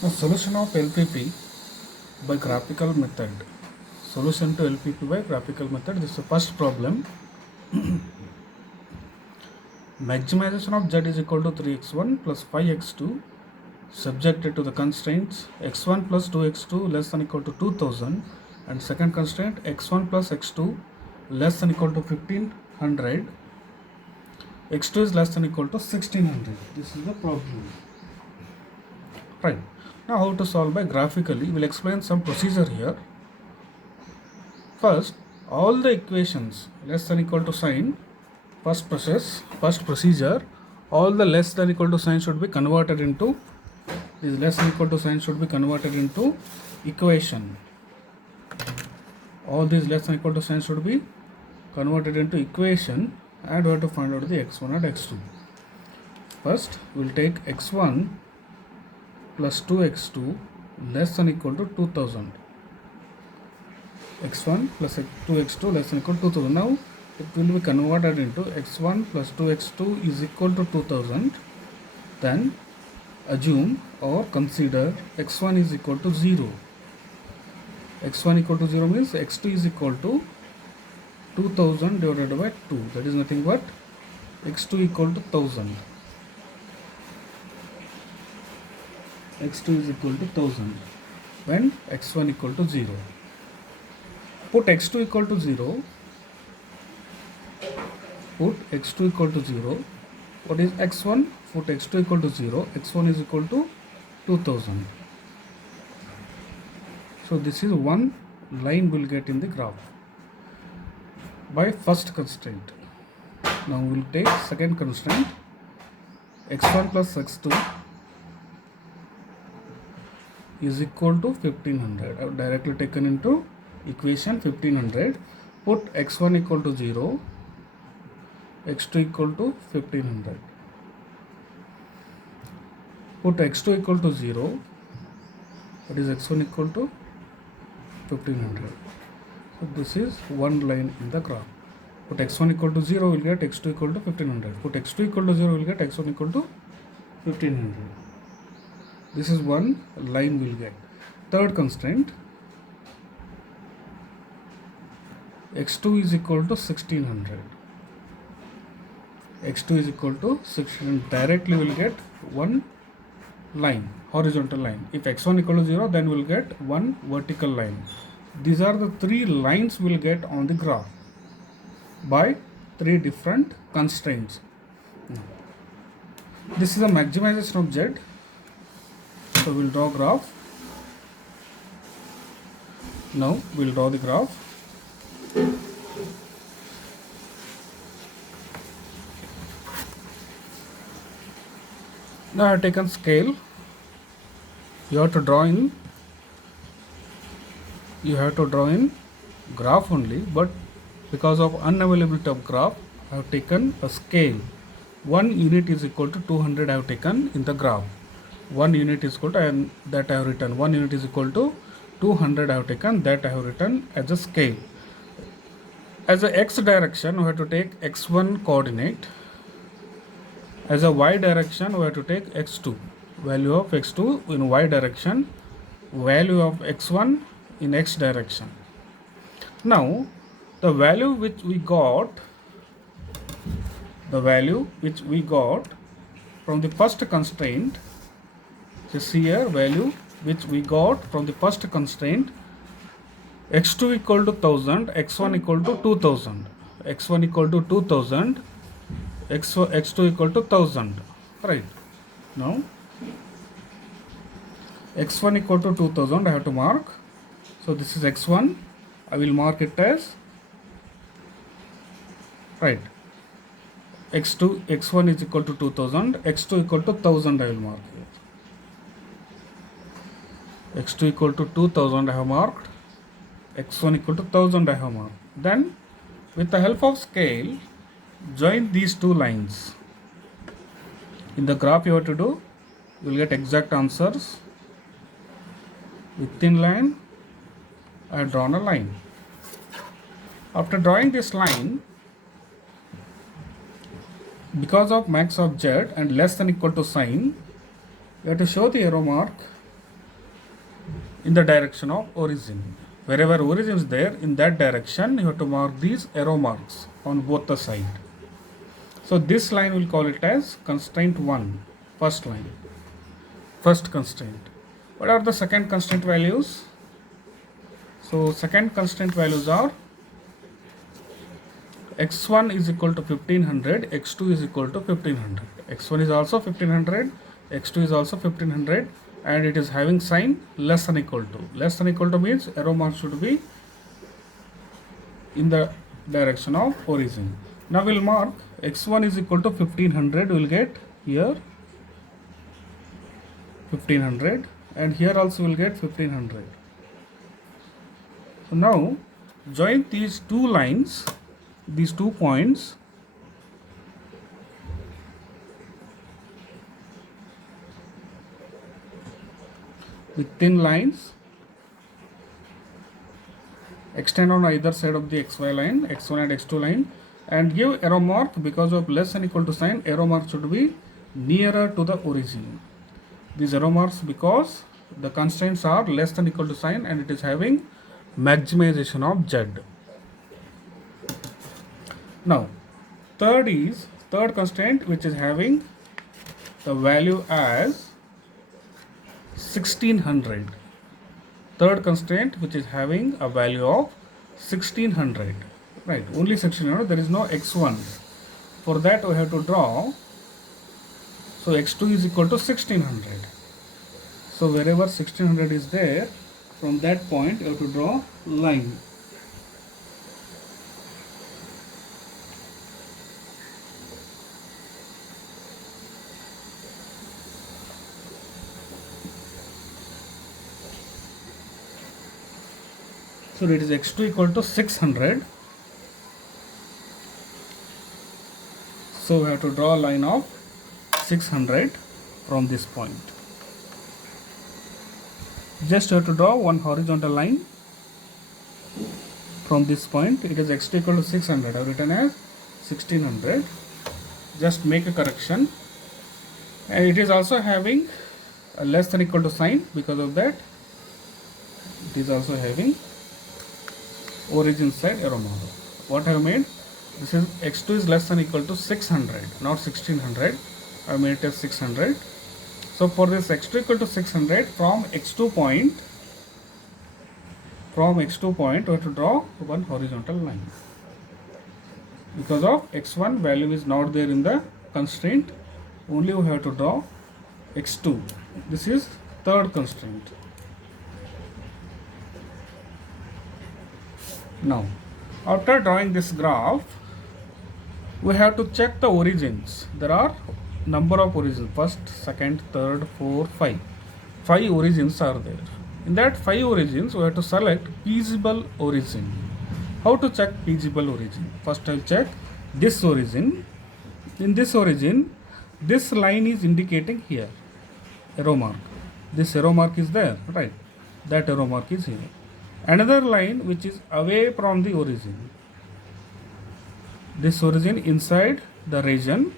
Now solution of LPP by graphical method. Solution to LPP by graphical method. This is the first problem. Maximization of z is equal to 3x1 plus 5x2 subjected to the constraints x1 plus 2x2 less than equal to 2000, and second constraint x1 plus x2 less than equal to 1500, x2 is less than equal to 1600. This is the problem. Right. Now how to solve by graphically? We'll explain some procedure here. First, all the equations less than equal to sign, first procedure, all the less than equal to sign should be converted into, this less than equal to sign should be converted into equation. All these less than equal to sign should be converted into equation, and we have to find out the x1 and x2. First, we will take x1 plus 2x2 less than equal to 2000. x1 plus 2x2 less than equal to 2000. Now it will be converted into x1 plus 2x2 is equal to 2000. Then assume or consider x1 is equal to 0. x1 equal to 0 means x2 is equal to 2000 divided by 2. That is nothing but x2 equal to 1000. x2 is equal to 1000 when x1 equal to 0. Put x2 equal to 0. Put x2 equal to 0. What is x1? Put x2 equal to 0. x1 is equal to 2000. So this is one line will get in the graph by first constraint. Now we will take second constraint x1 plus x2 is equal to 1500. I have directly taken into equation 1500. Put x1 equal to 0, x2 equal to 1500. Put x2 equal to 0, that is x1 equal to 1500. So this is one line in the graph. Put x1 equal to 0, will get x2 equal to 1500. Put x2 equal to 0, will get x1 equal to 1500. This is one line we'll get. Third constraint, x2 is equal to 1600. x2 is equal to 1600. Directly we'll get one line, horizontal line. If x1 equal to 0, then we'll get one vertical line. These are the three lines we'll get on the graph by three different constraints. This is a maximization of z. So we'll draw graph. Now we'll draw the graph. Now I have taken scale. You have to draw in graph only, but because of unavailability of graph, I have taken a scale. 1 unit is equal to 200 I have taken in the graph. 1 unit is equal to, and that I have written 1 unit is equal to 200 I have taken, that I have written as a scale. As a x direction we have to take x1 coordinate. As a y direction we have to take x2, value of x2 in y direction, value of x1 in x direction. Now the value which we got from the first constraint, just here value which we got from the first constraint, x2 equal to 1000, x1 equal to 2000, x1 equal to 2000, x2 equal to 1000. Right. Now x1 equal to 2000 I have to mark. So this is x1. I will mark it as, right, x1 is equal to 2000, x2 equal to 1000 I will mark here. x2 equal to 2000 I have marked, x1 equal to 1000 I have marked. Then with the help of scale, join these two lines. In the graph you have to do, you will get exact answers. Within line, I have drawn a line. After drawing this line, because of max of z and less than equal to sign, you have to show the arrow mark in the direction of origin. Wherever origin is there, in that direction, you have to mark these arrow marks on both the side. So this line we'll call it as constraint 1, first line, first constraint. What are the second constraint values? So second constraint values are x1 is equal to 1500, x2 is equal to 1500. x1 is also 1500, x2 is also 1500, and it is having sign less than equal to. Less than equal to means arrow mark should be in the direction of origin. Now we'll mark x1 is equal to 1500, we'll get here 1500, and here also we'll get 1500. So now join these two lines, these 2 points, with thin lines, extend on either side of the xy line, x1 and x2 line, and give arrow mark. Because of less than equal to sign, arrow mark should be nearer to the origin. These arrow marks, because the constraints are less than equal to sign and it is having maximization of z. Now third constraint, which is having the value as 1600. Third constraint, which is having a value of 1600, right? Only 1600. There is no x1. For that we have to draw. So x2 is equal to 1600. So wherever 1600 is there, from that point you have to draw line. So it is x2 equal to 600. So we have to draw a line of 600 from this point. Just have to draw one horizontal line from this point. It is x2 equal to 600. I have written as 1600. Just make a correction. And it is also having a less than equal to sign. Because of that, it is also having origin side arrow mark. What I have made? This is x2 is less than equal to 600, not 1600. I have made it as 600. So for this x2 equal to 600, from x2 point, we have to draw one horizontal line. Because of x1 value is not there in the constraint, only we have to draw x2. This is third constraint. Now, after drawing this graph, we have to check the origins. There are number of origins: first, second, third, fourth, 5. 5 origins are there. In that 5 origins, we have to select feasible origin. How to check feasible origin? First, I'll check this origin. In this origin, this line is indicating here, arrow mark. This arrow mark is there, right? That arrow mark is here. Another line which is away from the origin. This origin inside the region.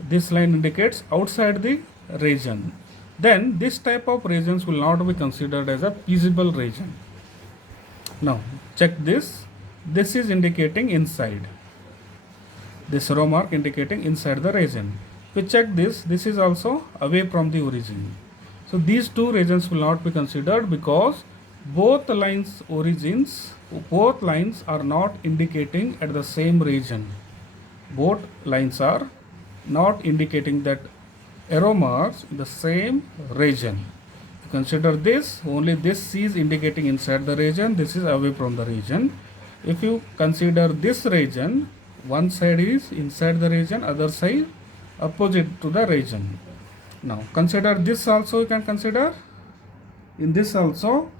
This line indicates outside the region. Then this type of regions will not be considered as a feasible region. Now check this. This is indicating inside. This arrow mark indicating inside the region. We check this. This is also away from the origin. So these two regions will not be considered because both lines are not indicating at the same region. Both lines are not indicating that arrow marks in the same region. Consider this, only this is indicating inside the region, this is away from the region. If you consider this region, one side is inside the region, other side opposite to the region. Now consider this also, you can consider. In this also,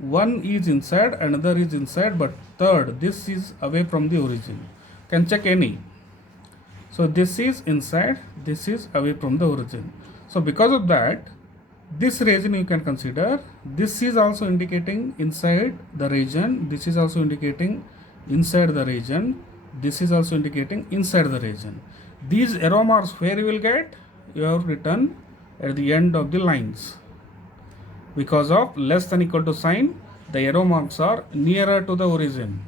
one is inside, another is inside, but third, this is away from the origin. Can check any. So this is inside, this is away from the origin. So because of that, this region you can consider. This is also indicating inside the region. This is also indicating inside the region. This is also indicating inside the region. These arrow marks where you will get? You have written at the end of the lines. Because of less than equal to sign, the arrow marks are nearer to the origin.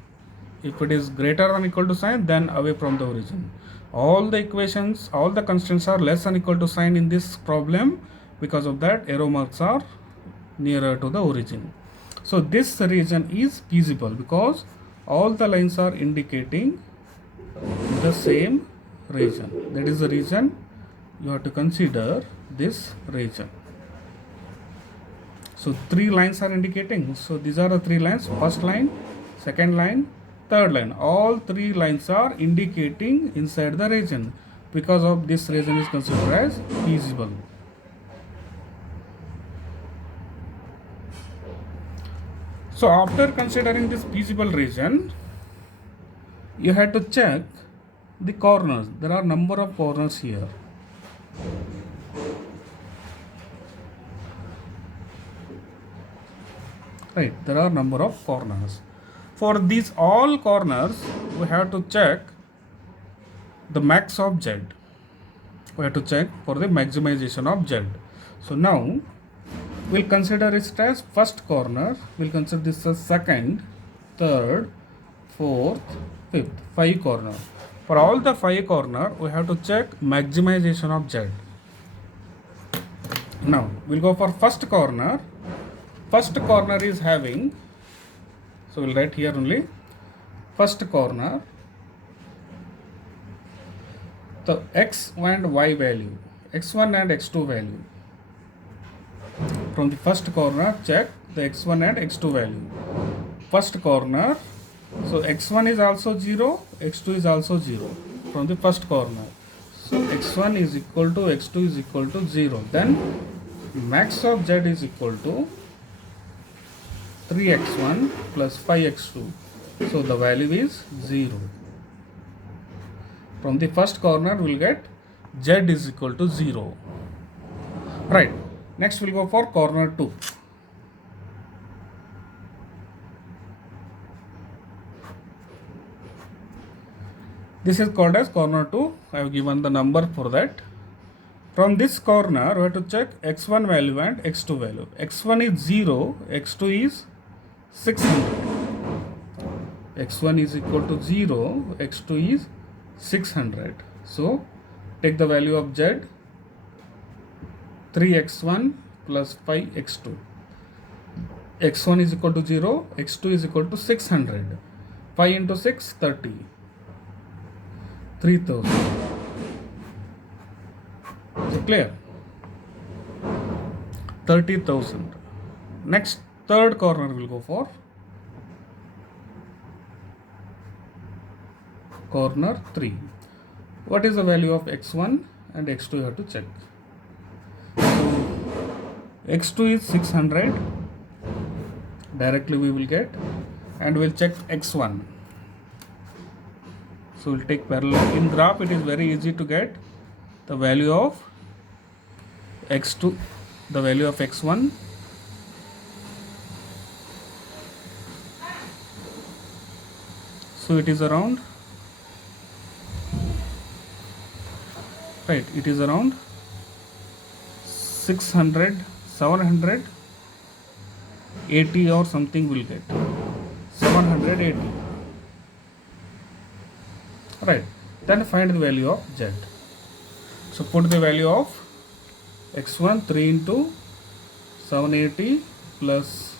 If it is greater than equal to sign, then away from the origin. All the equations, all the constants are less than equal to sign in this problem. Because of that, arrow marks are nearer to the origin. So this region is feasible because all the lines are indicating the same region. That is the reason you have to consider this region. So three lines are indicating. So these are the three lines. First line, second line, third line. All three lines are indicating inside the region. Because of this region is considered as feasible. So after considering this feasible region, you have to check the corners. There are number of corners here. Right, there are number of corners. For these all corners, we have to check the max of Z. We have to check for the maximization of Z. So now we'll consider it as first corner. We'll consider this as second, third, fourth, fifth, 5 corner. For all the 5 corner, we have to check maximization of Z. Now we'll go for first corner. First corner is having, so we'll write here only, first corner, the x and y value, x1 and x2 value. From the first corner, check the x1 and x2 value. First corner, so x1 is also 0, x2 is also 0 from the first corner. So x1 is equal to x2 is equal to 0. Then max of z is equal to 3x1 plus 5x2. So the value is 0. From the first corner we will get z is equal to 0. Right. Next we'll go for corner 2. This is called as corner 2. I have given the number for that. From this corner we have to check x1 value and x2 value. x1 is 0, x2 is 600. x1 is equal to 0, x2 is 600. So take the value of z, 3x1 plus 5x2. x1 is equal to 0, x2 is equal to 600. 5 into 6, 30. 3000. Is it clear? 30,000. Next, third corner will go for corner 3. What is the value of x1 and x2? You have to check. So x2 is 600. Directly we will get, and we'll check x1. So we'll take parallel. In graph it is very easy to get the value of x2, the value of x1. So it is around, right, it is around 600, 780 or something will get. 780. Right. Then find the value of z. So put the value of x1, 3 into 780 plus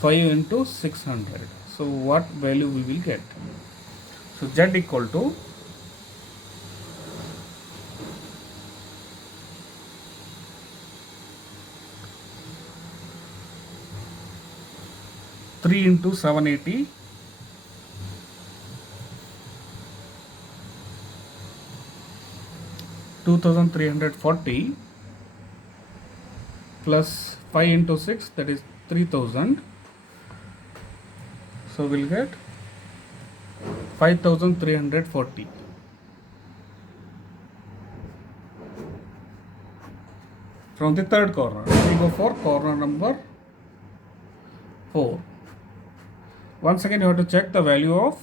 5 into 600. So what value we will get? So z equal to 3 into 780 2340 plus 5 into 6, that is 3000. So we'll get 5340. From the third corner, we go for corner number 4. Once again, you have to check the value of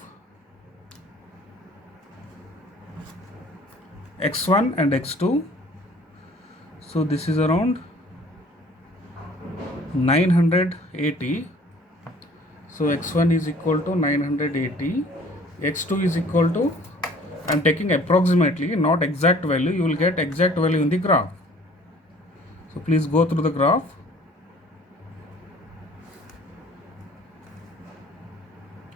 x1 and x2. So this is around 980. So x1 is equal to 980, x2 is equal to, I am taking approximately, not exact value. You will get exact value in the graph. So please go through the graph.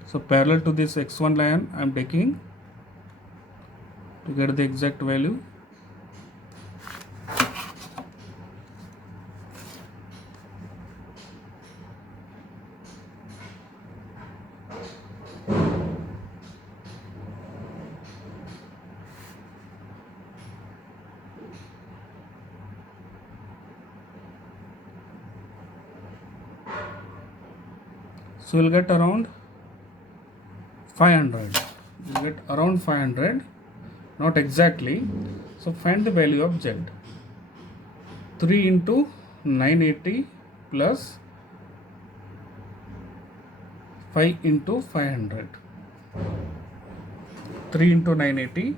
So parallel to this x1 line, I am taking to get the exact value. So we'll get around 500. We'll get around 500, not exactly. So find the value of z. 3 into 980 plus 5 into 500. 3 into 980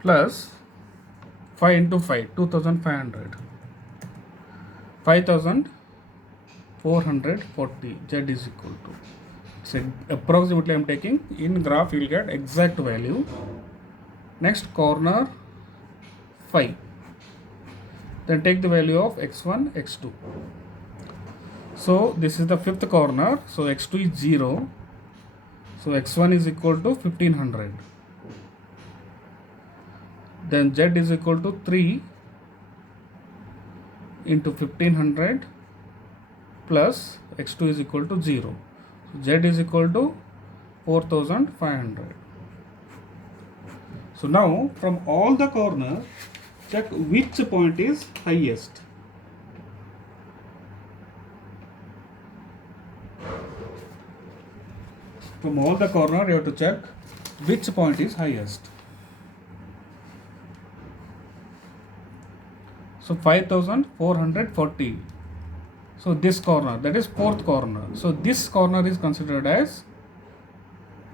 plus 5 into 5, 2500. 5440. Z is equal to. So approximately I am taking. In graph you will get exact value. Next corner 5. Then take the value of x1, x2. So this is the fifth corner. So x2 is 0. So x1 is equal to 1500. Then z is equal to 3 into 1500 plus x2 is equal to 0. So z is equal to 4500. So now from all the corners, check which point is highest. From all the corner you have to check which point is highest. So 5440. So this corner, that is fourth corner. So this corner is considered as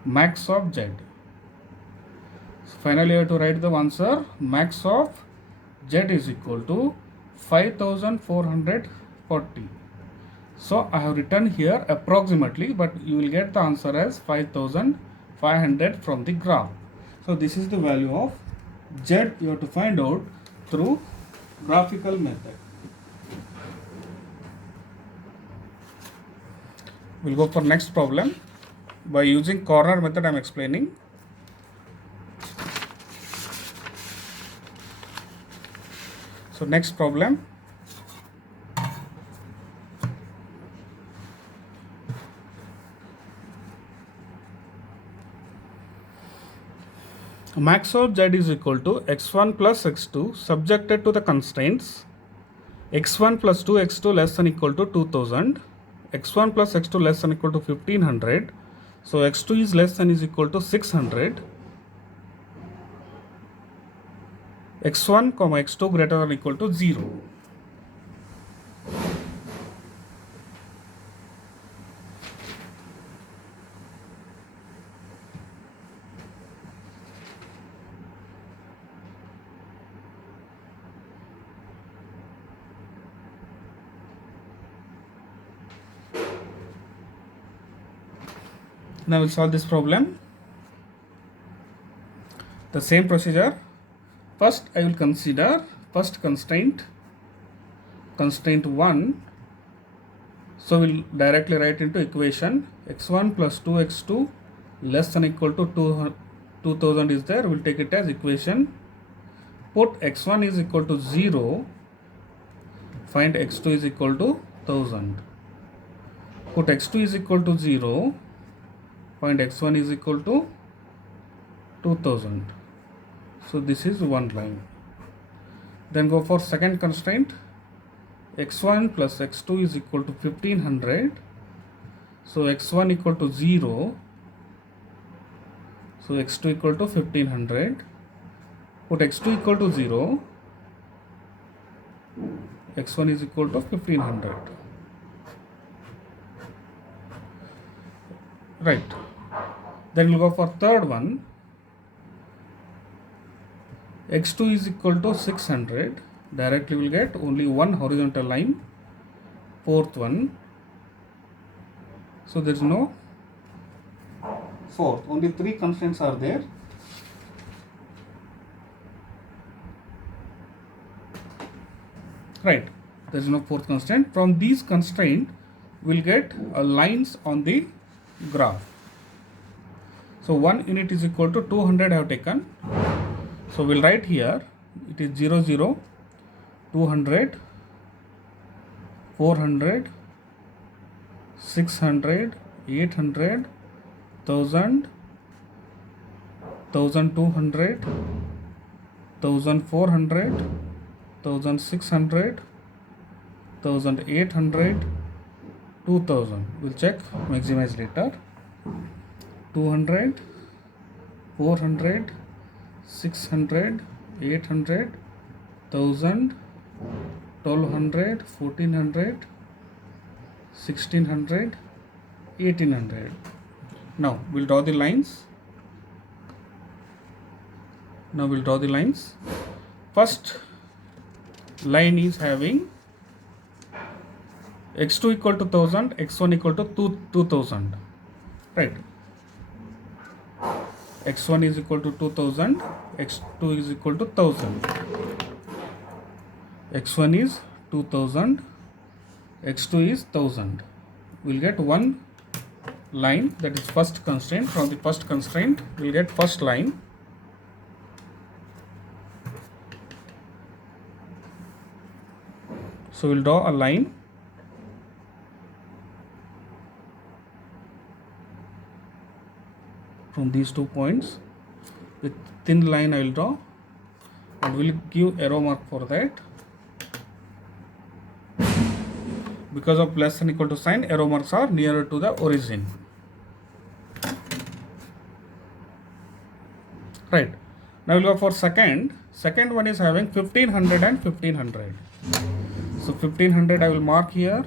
max of z. So finally you have to write the answer. Max of z is equal to 5440. So I have written here approximately, but you will get the answer as 5500 from the graph. So this is the value of z you have to find out through graphical method. We'll go for next problem. By using corner method I am explaining. So next problem. Max of z is equal to x1 plus x2 subjected to the constraints x1 plus 2x2 less than equal to 2000, x1 plus x2 less than equal to 1500. So x2 is less than is equal to 600. x1 comma x2 greater than equal to 0. Now we'll solve this problem. The same procedure. First I will consider first constraint 1. So we'll directly write into equation x1 plus 2x2 less than equal to 2000 is there. We'll take it as equation. Put x1 is equal to 0. Find x2 is equal to 1000. Put x2 is equal to 0. Find x1 is equal to 2000. So this is one line. Then go for second constraint. x1 plus x2 is equal to 1500. So x1 equal to 0. So x2 equal to 1500. Put x2 equal to 0. x1 is equal to 1500. Right. Then we'll go for third one. x2 is equal to 600. Directly we'll get only one horizontal line, fourth one. So there is no fourth, only three constraints are there. Right, there is no fourth constraint. From these constraints we'll get lines on the graph. So 1 unit is equal to 200 I have taken. So we'll write here, it is 0, 0, 200, 400, 600, 800, 1000, 1200, 1400, 1600, 1800, 2000. We'll check, maximize later. 200, 400, 600, 800, 1000, 1200, 1400, 1600, 1800. Now we'll draw the lines. First line is having x2 equal to 1000, x1 equal to 2000. Right. x1 is equal to 2000, x2 is equal to 1000. x1 is 2000, x2 is 1000. We'll get one line, that is first constraint. From the first constraint we'll get first line. So we'll draw a line. From these 2 points, with thin line I will draw, and we'll give arrow mark for that. Because of less than equal to sign, arrow marks are nearer to the origin. Right. Now we'll go for second. Second one is having 1500 and 1500. So 1500 I will mark here,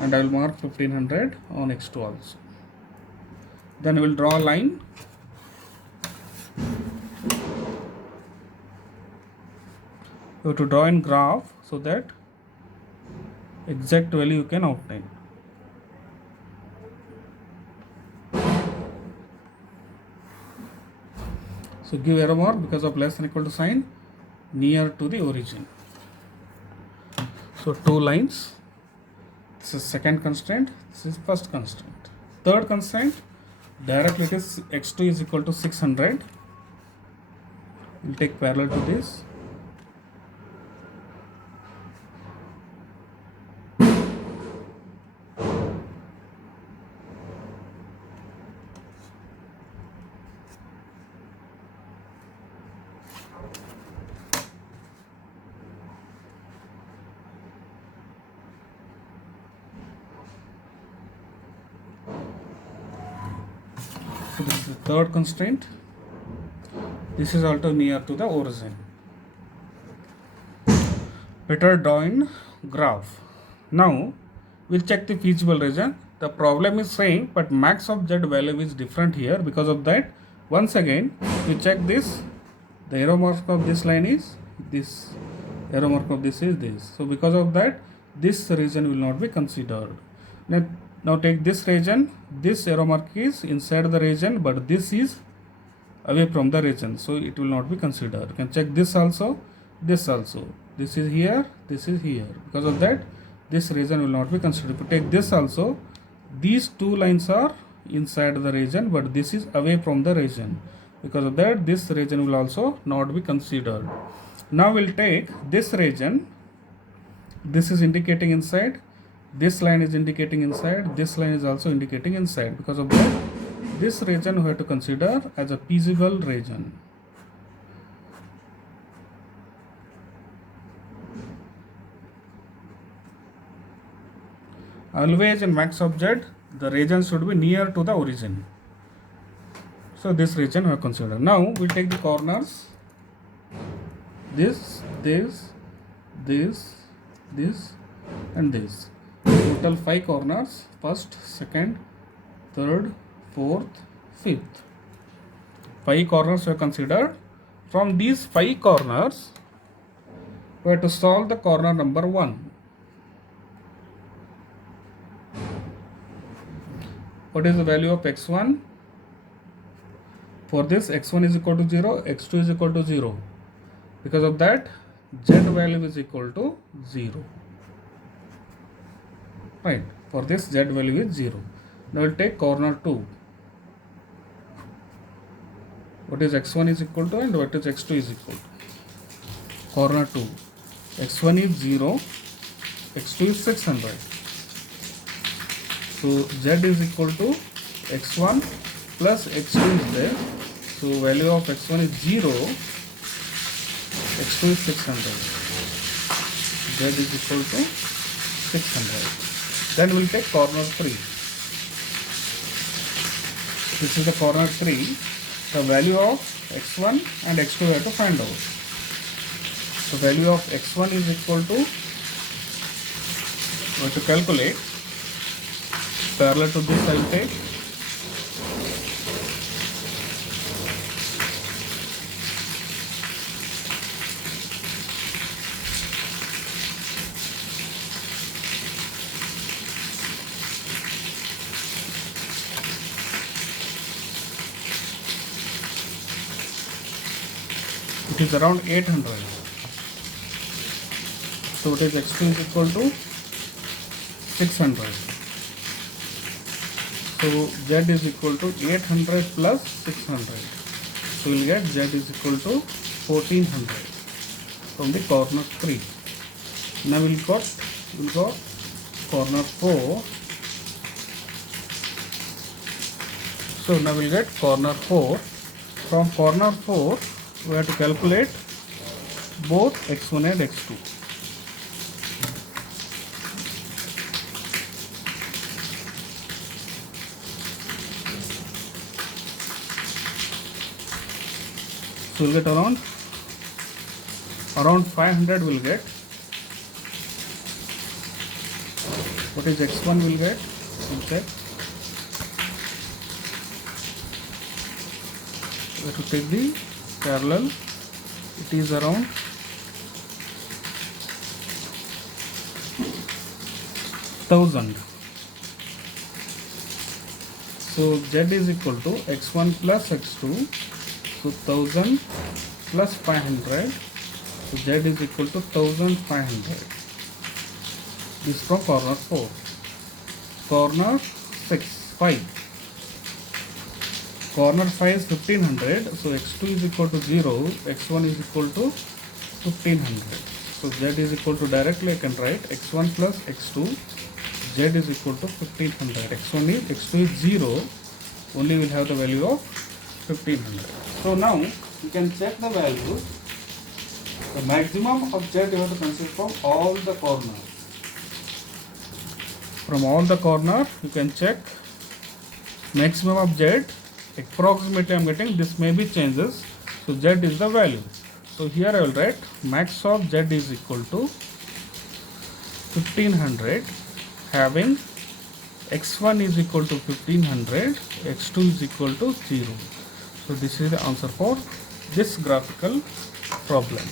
and I will mark 1500 on x2 also. Then we will draw a line. You have to draw in graph so that exact value you can obtain. So give arrow mark because of less than equal to sign, near to the origin. So 2 lines. This is second constraint, this is first constraint. Third constraint, directly it is x2 is equal to 600. We'll take parallel to this. So this is the third constraint. This is also near to the origin. Better draw in graph. Now we'll check the feasible region. The problem is same, but max of z value is different here. Because of that, once again we check this. The arrow mark of this line is this. Arrow mark of this is this. So because of that, this region will not be considered. Now take this region. This arrow mark is inside the region, but this is away from the region, so it will not be considered. You can check this also, this also. This is here, this is here. Because of that, this region will not be considered. If you take this also, these 2 lines are inside the region, but this is away from the region. Because of that, this region will also not be considered. Now we'll take this region. This is indicating inside. This line is indicating inside. This line is also indicating inside. Because of that, this region we have to consider as a feasible region. Always in max of z, the region should be near to the origin. So this region we have considered. Now we take the corners. This, and this. Total 5 corners. First, second, third, fourth, fifth. 5 corners were considered. From these 5 corners, we have to solve the corner number 1. What is the value of x1? For this, x1 is equal to 0, x2 is equal to 0. Because of that, z value is equal to 0. Right. For this, z value is 0. Now we'll take corner 2. What is x1 is equal to and what is x2 is equal to? Corner 2. x1 is 0, x2 is 600. So z is equal to x1 plus x2 is there. So value of x1 is 0, x2 is 600. Z is equal to 600. Then we will take corner 3. This is the corner 3. The value of x1 and x2 we have to find out. The value of x1 is equal to, we have to calculate. Parallel to this I will take it is around 800. So it is x2 is equal to 600. So z is equal to 800 plus 600. So we will get z is equal to 1400 from the corner 3. Now we will go corner 4. So now we will get corner 4. From corner 4 we have to calculate both x1 and x2. So we'll get around 500 we'll get. What is x1 we'll get? We'll check. We have to take the parallel. It is around 1000. So z is equal to x1 plus x2. So 1000 plus 500. So z is equal to 1500. This from corner 4. Corner 5. Corner 5 is 1500. So x2 is equal to 0. x1 is equal to 1500. So z is equal to, directly I can write x1 plus x2. Z is equal to 1500. x2 is 0. Only will have the value of 1500. So now you can check the value. The maximum of z you have to consider from all the corners. From all the corners you can check maximum of z. Approximately I am getting, this may be changes. So z is the value. So here I will write max of z is equal to 1500, having x1 is equal to 1500, x2 is equal to 0. So this is the answer for this graphical problem.